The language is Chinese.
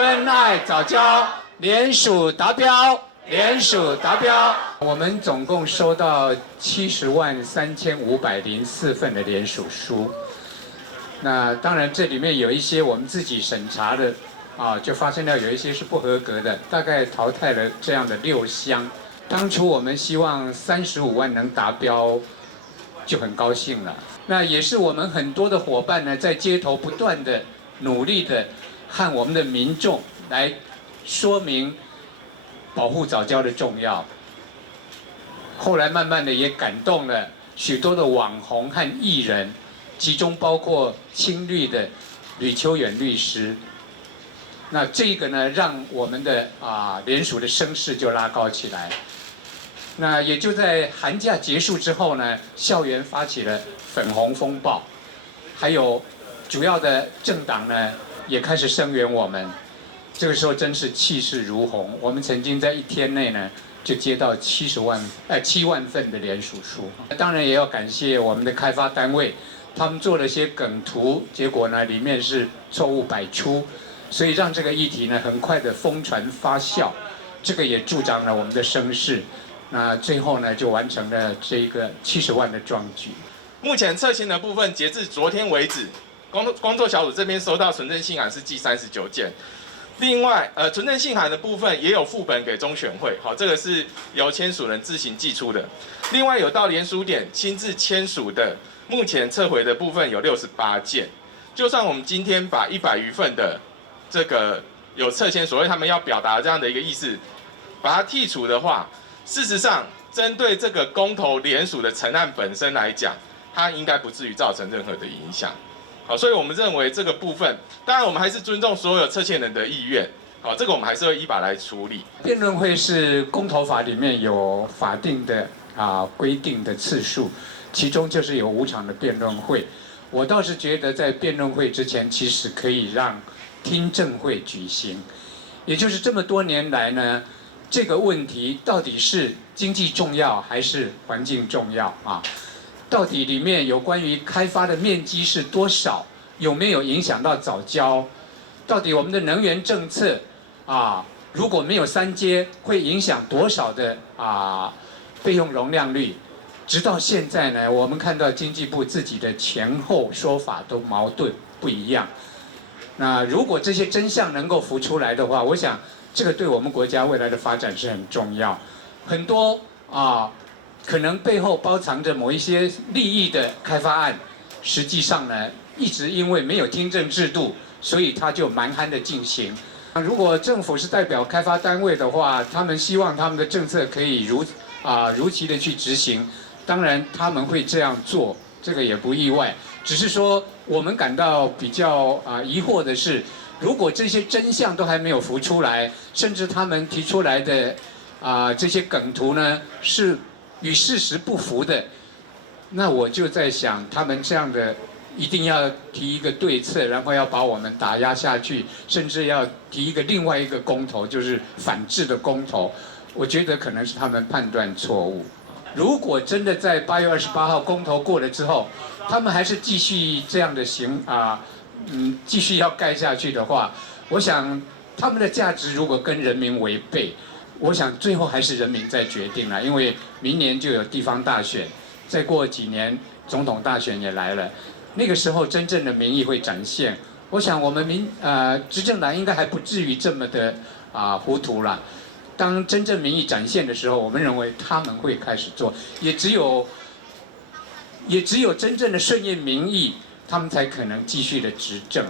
真爱早教联署达标，联署达标。我们总共收到703504份的联署书。那当然，这里面有一些我们自己审查的，就发现到有一些是不合格的，大概淘汰了这样的6箱。当初我们希望35万能达标，就很高兴了。那也是我们很多的伙伴呢，在街头不断的努力的和我们的民众来说明保护早教的重要。后来慢慢的也感动了许多的网红和艺人，其中包括青绿的吕秋远律师。那这个呢，让我们的联署的声势就拉高起来。那也就在寒假结束之后呢，校园发起了粉红风暴，还有主要的政党呢也开始声援我们。这个时候真是气势如虹，我们曾经在1天内呢就接到7万份的联署书。当然也要感谢我们的开发单位，他们做了些梗图，结果呢里面是错误百出，所以让这个议题呢很快的疯传发酵，这个也助长了我们的声势。那最后呢，就完成了这个70万的壮举。目前测签的部分，截至昨天为止，工作小组这边收到存证信函是计39件。另外，存证信函的部分也有副本给中选会，好，这个是由签署人自行寄出的。另外有到联署点亲自签署的，目前撤回的部分有68件。就算我们今天把100余份的这个有撤签，所谓他们要表达这样的一个意思，把它剔除的话，事实上，针对这个公投联署的成案本身来讲，它应该不至于造成任何的影响。好，所以我们认为这个部分，当然我们还是尊重所有撤签人的意愿。好，这个我们还是会依法来处理。辩论会是公投法里面有法定的规定的次数，其中就是有5场的辩论会。我倒是觉得在辩论会之前，其实可以让听证会举行，也就是这么多年来呢。这个问题到底是经济重要还是环境重要啊？到底里面有关于开发的面积是多少？有没有影响到早教？到底我们的能源政策如果没有3阶，会影响多少的费用容量率？直到现在呢，我们看到经济部自己的前后说法都矛盾不一样。那如果这些真相能够浮出来的话，我想。这个对我们国家未来的发展是很重要，很多可能背后包藏着某一些利益的开发案，实际上呢，一直因为没有听证制度，所以它就蛮憨的进行。如果政府是代表开发单位的话，他们希望他们的政策可以如期的去执行，当然他们会这样做，这个也不意外。只是说我们感到比较疑惑的是。如果这些真相都还没有浮出来，甚至他们提出来的这些梗图呢是与事实不符的，那我就在想，他们这样的一定要提一个对策，然后要把我们打压下去，甚至要提另外一个公投，就是反制的公投。我觉得可能是他们判断错误。如果真的在8月28号公投过了之后，他们还是继续这样的继续要盖下去的话，我想他们的价值如果跟人民违背，我想最后还是人民在决定了，因为明年就有地方大选，再过几年总统大选也来了，那个时候真正的民意会展现。我想我们执政党应该还不至于这么的糊涂了。当真正民意展现的时候，我们认为他们会开始做，也只有真正的顺应民意。他们才可能继续的执政。